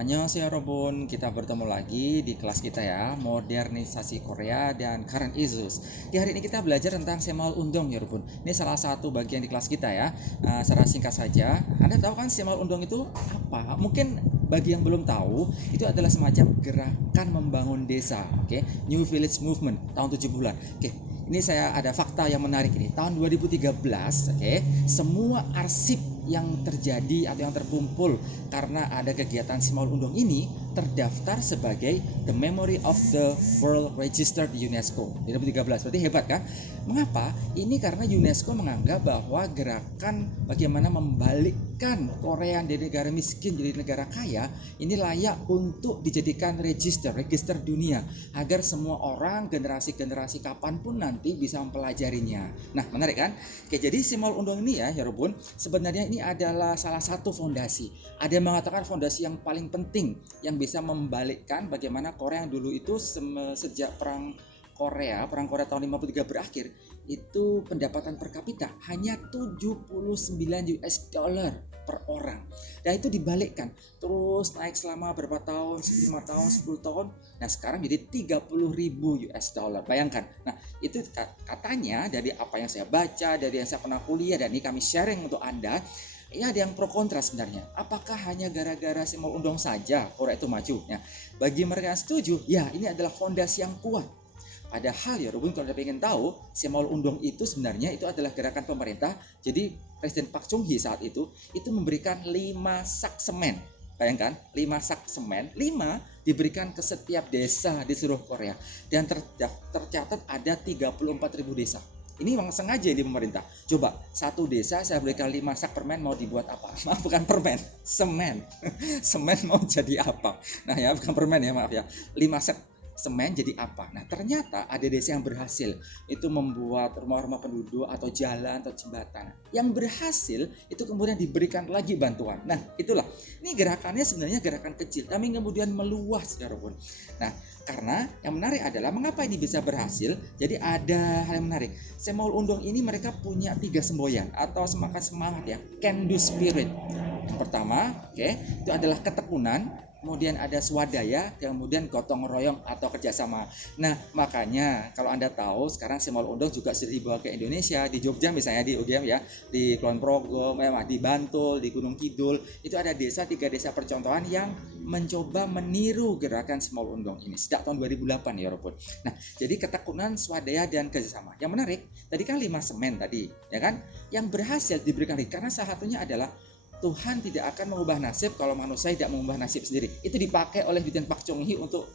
Annyeonghaseyo Robun, kita bertemu lagi di kelas kita ya, modernisasi Korea dan current issues. Di hari ini kita belajar tentang Semal Undong ya Robun. Ini salah satu bagian di kelas kita ya. Secara singkat saja, Anda tahu kan Semal Undong itu apa? Mungkin bagi yang belum tahu, itu adalah semacam gerakan membangun desa, oke? New Village Movement tahun 70-an. Oke, ini saya ada fakta yang menarik ini. Tahun 2013, oke, semua arsip yang terjadi atau yang terkumpul karena ada kegiatan Semal Undong ini terdaftar sebagai The Memory of the World Register di UNESCO 2013. Berarti hebat kan? Mengapa? Ini karena UNESCO menganggap bahwa gerakan bagaimana membalikkan Korea dari negara miskin jadi negara kaya ini layak untuk dijadikan register dunia agar semua orang generasi-generasi kapanpun nanti bisa mempelajarinya. Nah, menarik kan? Oke, jadi Semal Undong ini ya Robun, sebenarnya ini adalah salah satu fondasi. Ada yang mengatakan fondasi yang paling penting yang bisa membalikkan bagaimana Korea yang dulu itu sejak perang Korea tahun 53 berakhir, itu pendapatan per kapita hanya 79 US dollar per orang. Dan itu dibalikkan, terus naik selama berapa tahun, 5 tahun, 10 tahun. Nah, sekarang jadi 30.000 US dollar. Bayangkan. Nah, itu katanya dari apa yang saya baca, dari yang saya pernah kuliah, dan ini kami sharing untuk Anda. Ya, ada yang pro kontra sebenarnya. Apakah hanya gara-gara Semal Undong saja Korea itu maju? Ya, bagi mereka yang setuju, ya ini adalah fondasi yang kuat. Padahal ya Robun, kalau Anda ingin tahu, Semal Undong itu sebenarnya itu adalah gerakan pemerintah. Jadi Presiden Park Chung-hee saat itu memberikan 5 sak semen. Bayangkan, 5 sak semen, 5 diberikan ke setiap desa di seluruh Korea. Dan tercatat ada 34.000 desa. Ini memang sengaja di pemerintah. Coba, satu desa saya berikan 5 sak permen, mau dibuat apa? Maaf, bukan permen, semen. Semen mau jadi apa? Nah ya, bukan permen ya, maaf ya. 5 sak semen jadi apa? Nah, ternyata ada desa yang berhasil itu membuat rumah-rumah penduduk atau jalan atau jembatan. Yang berhasil itu kemudian diberikan lagi bantuan. Nah, itulah. Ini gerakannya sebenarnya gerakan kecil, tapi kemudian meluas ya Robun. Nah, karena yang menarik adalah mengapa ini bisa berhasil. Jadi ada hal yang menarik. Semal Undong ini mereka punya 3 semboyan atau semangat ya, can do spirit. Yang pertama, itu adalah ketekunan. Kemudian ada swadaya, kemudian gotong royong atau kerjasama. Nah, makanya kalau Anda tahu sekarang Semal Undong juga sudah dibawa ke Indonesia, di Jogja misalnya, di UGM ya, di Kulon Progo, di Bantul, di Gunung Kidul, itu ada 3 desa percontohan yang mencoba meniru gerakan Semal Undong ini sejak tahun 2008 ya Robun. Nah, jadi ketekunan, swadaya dan kerjasama. Yang menarik, tadi kan 5 semen tadi, ya kan? Yang berhasil diberikan karena salah satunya adalah Tuhan tidak akan mengubah nasib kalau manusia tidak mengubah nasib sendiri. Itu dipakai oleh Presiden Park Chung-hee untuk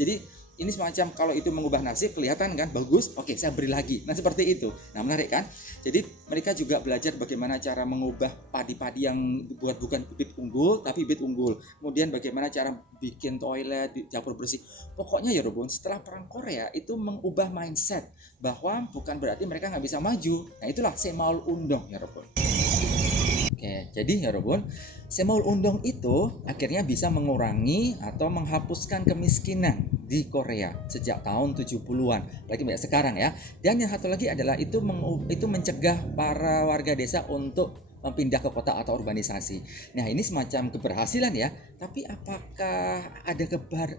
jadi ini semacam kalau itu mengubah nasib kelihatan kan bagus, oke saya beri lagi. Nah, seperti itu. Nah, menarik kan? Jadi mereka juga belajar bagaimana cara mengubah padi-padi yang dibuat bukan bibit unggul tapi bibit unggul. Kemudian bagaimana cara bikin toilet, dapur bersih. Pokoknya ya Robun, setelah perang Korea itu mengubah mindset bahwa bukan berarti mereka nggak bisa maju. Nah, itulah Semal Undong ya Robun. Oke, jadi ya Robun, Semal Undong itu akhirnya bisa mengurangi atau menghapuskan kemiskinan di Korea sejak tahun 70-an, apalagi banyak sekarang ya. Dan yang satu lagi adalah itu mencegah para warga desa untuk pindah ke kota atau urbanisasi. Nah, ini semacam keberhasilan ya. Tapi apakah ada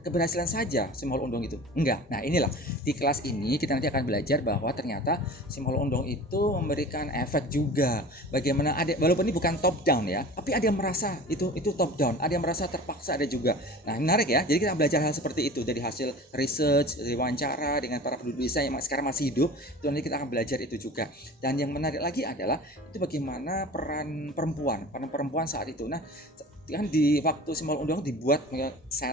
keberhasilan saja Semal Undong itu? Enggak. Nah, inilah di kelas ini kita nanti akan belajar bahwa ternyata Semal Undong itu memberikan efek juga. Bagaimana walaupun ini bukan top down ya, tapi ada yang merasa itu top down, ada yang merasa terpaksa, ada juga. Nah, menarik ya. Jadi kita belajar hal seperti itu dari hasil research, dari wawancara dengan para penduduk desa yang sekarang masih hidup. Itu nanti kita akan belajar itu juga. Dan yang menarik lagi adalah itu bagaimana peran perempuan saat itu. Nah, kan di waktu Semal Undong dibuat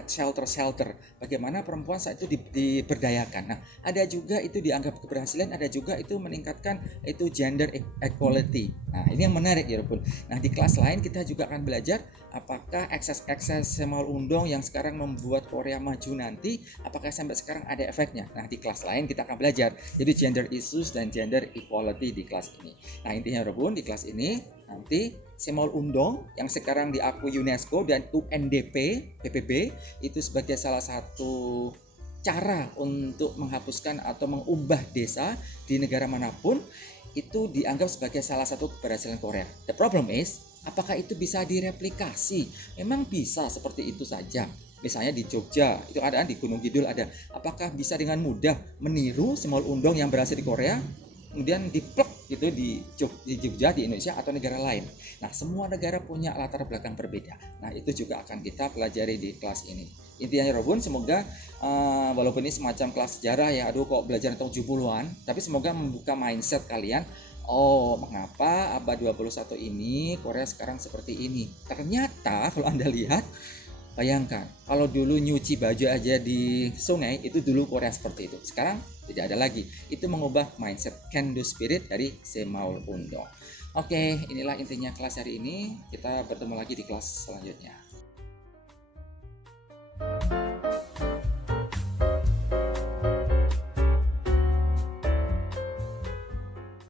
shelter, bagaimana perempuan saat itu diberdayakan. Nah, ada juga itu dianggap keberhasilan, ada juga itu meningkatkan itu gender equality. Nah, ini yang menarik ya Robun. Nah, di kelas lain kita juga akan belajar apakah ekses Semal Undong yang sekarang membuat Korea maju nanti, apakah sampai sekarang ada efeknya. Nah, di kelas lain kita akan belajar jadi gender issues dan gender equality di kelas ini. Nah, intinya Robun, di kelas ini nanti Semal Undong yang sekarang diakui UNESCO dan UNDP, PBB itu sebagai salah satu cara untuk menghapuskan atau mengubah desa di negara manapun itu dianggap sebagai salah satu keberhasilan Korea. The problem is Apakah itu bisa direplikasi? Memang bisa seperti itu saja. Misalnya di Jogja, itu ada di Gunung Kidul ada. Apakah bisa dengan mudah meniru Semol Undong yang berhasil di Korea, kemudian diplek gitu di Jogja, di Indonesia atau negara lain? Nah, semua negara punya latar belakang berbeda. Nah, itu juga akan kita pelajari di kelas ini. Intinya Robun, semoga walaupun ini semacam kelas sejarah ya, aduh kok belajar tahun 70-an, tapi semoga membuka mindset kalian. Oh, mengapa abad 21 ini Korea sekarang seperti ini? Ternyata kalau Anda lihat, bayangkan, kalau dulu nyuci baju aja di sungai, itu dulu Korea seperti itu. Sekarang tidak ada lagi. Itu mengubah mindset can-do spirit dari Semaul Undong. Oke, inilah intinya kelas hari ini. Kita bertemu lagi di kelas selanjutnya.